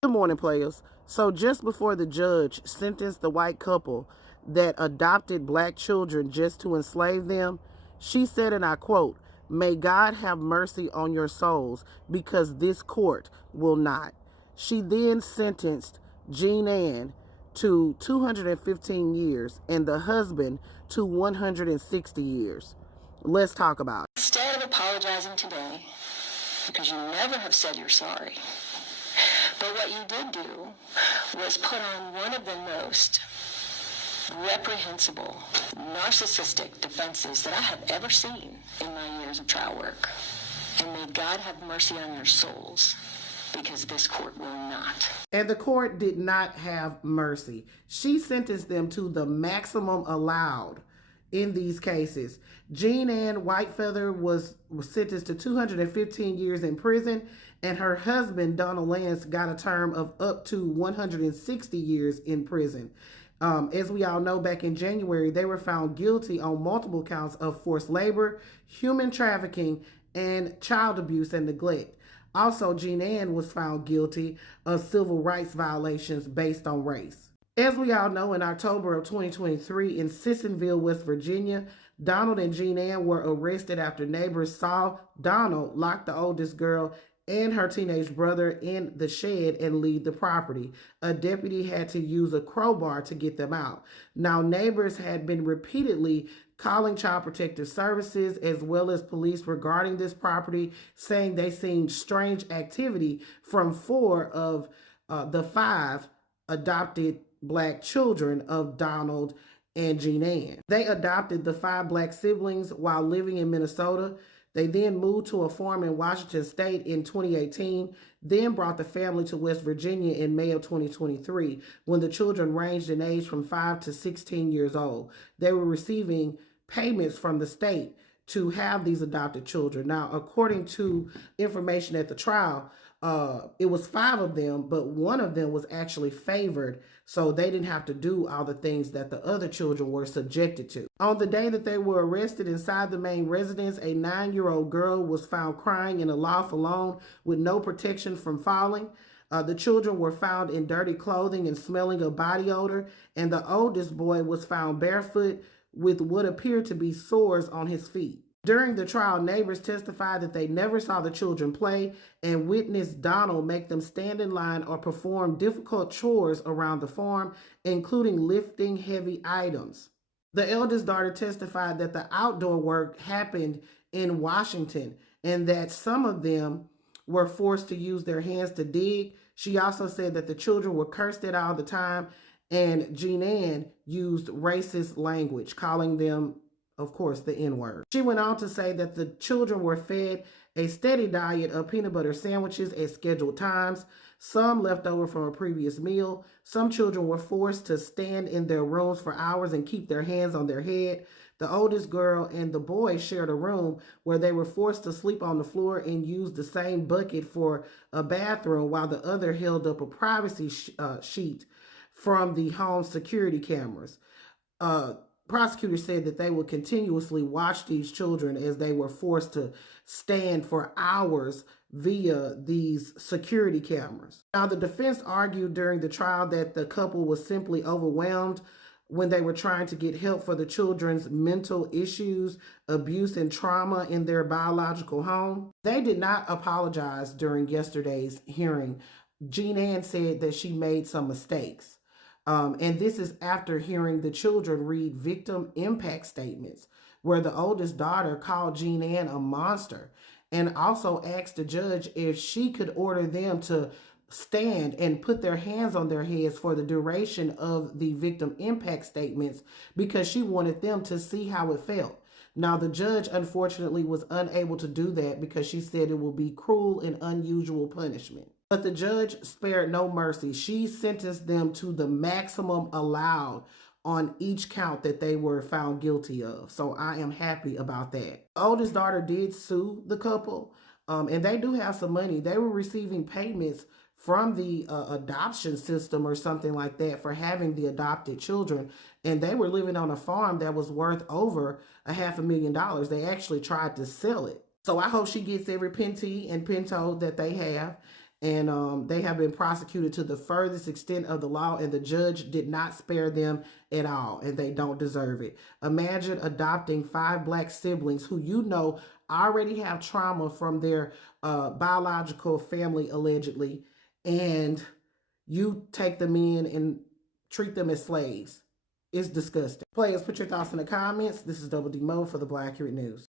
Good morning, players. So, just before the judge sentenced the white couple that adopted black children just to enslave them, she said, and I quote, "May God have mercy on your souls, because this court will not." She then sentenced Jeanne to 215 years and the husband to 160 years. Let's talk about it. Instead of apologizing today, because you never have said you're sorry, but what you did do was put on one of the most reprehensible, narcissistic defenses that I have ever seen in my years of trial work. And may God have mercy on your souls, because this court will not. And the court did not have mercy. She sentenced them to the maximum allowed in these cases. Jeanne Whitefeather was sentenced to 215 years in prison, and her husband, Donald Lantz, got a term of up to 160 years in prison. As we all know, back in January, they were found guilty on multiple counts of forced labor, human trafficking, and child abuse and neglect. Also, Jeanne was found guilty of civil rights violations based on race. As we all know, in October of 2023 in Sissonville, West Virginia, Donald and Jeanne were arrested after neighbors saw Donald lock the oldest girl and her teenage brother in the shed and leave the property. A deputy had to use a crowbar to get them out. Now, neighbors had been repeatedly calling Child Protective Services as well as police regarding this property, saying they seen strange activity from 4 of the 5 adopted black children of Donald and Jeanne. They adopted the 5 black siblings while living in Minnesota. They then moved to a farm in Washington State in 2018, then brought the family to West Virginia in May of 2023, when the children ranged in age from 5 to 16 years old. They were receiving payments from the state to have these adopted children. Now, according to information at the trial, it was 5 of them, but one of them was actually favored, so they didn't have to do all the things that the other children were subjected to. On the day that they were arrested inside the main residence, a 9-year-old girl was found crying in a loft alone with no protection from falling. The children were found in dirty clothing and smelling of body odor, and the oldest boy was found barefoot with what appeared to be sores on his feet. During the trial, neighbors testified that they never saw the children play and witnessed Donald make them stand in line or perform difficult chores around the farm, including lifting heavy items. The eldest daughter testified that the outdoor work happened in Washington and that some of them were forced to use their hands to dig. She also said that the children were cursed at all the time, and Jeanne used racist language, calling them, of course, the N-word. She went on to say that the children were fed a steady diet of peanut butter sandwiches at scheduled times, some left over from a previous meal. Some children were forced to stand in their rooms for hours and keep their hands on their head. The oldest girl and the boy shared a room where they were forced to sleep on the floor and use the same bucket for a bathroom, while the other held up a privacy sheet from the home security cameras. Prosecutors said that they would continuously watch these children as they were forced to stand for hours via these security cameras. Now, the defense argued during the trial that the couple was simply overwhelmed when they were trying to get help for the children's mental issues, abuse, and trauma in their biological home. They did not apologize during yesterday's hearing. Jeanne said that she made some mistakes. And this is after hearing the children read victim impact statements, where the oldest daughter called Jeanne a monster and also asked the judge if she could order them to stand and put their hands on their heads for the duration of the victim impact statements, because she wanted them to see how it felt. Now, the judge, unfortunately, was unable to do that because she said it will be cruel and unusual punishment. But the judge spared no mercy. She sentenced them to the maximum allowed on each count that they were found guilty of. So I am happy about that. The oldest daughter did sue the couple, and they do have some money. They were receiving payments from the adoption system or something like that for having the adopted children, and they were living on a farm that was worth over $500,000. They actually tried to sell it. So I hope she gets every penty and pinto that they have, and they have been prosecuted to the furthest extent of the law, and the judge did not spare them at all, and they don't deserve it. Imagine adopting 5 black siblings who already have trauma from their biological family, allegedly, and you take them in and treat them as slaves. It's disgusting. Players, put your thoughts in the comments. This is Double D Mo for the Black Accurate News.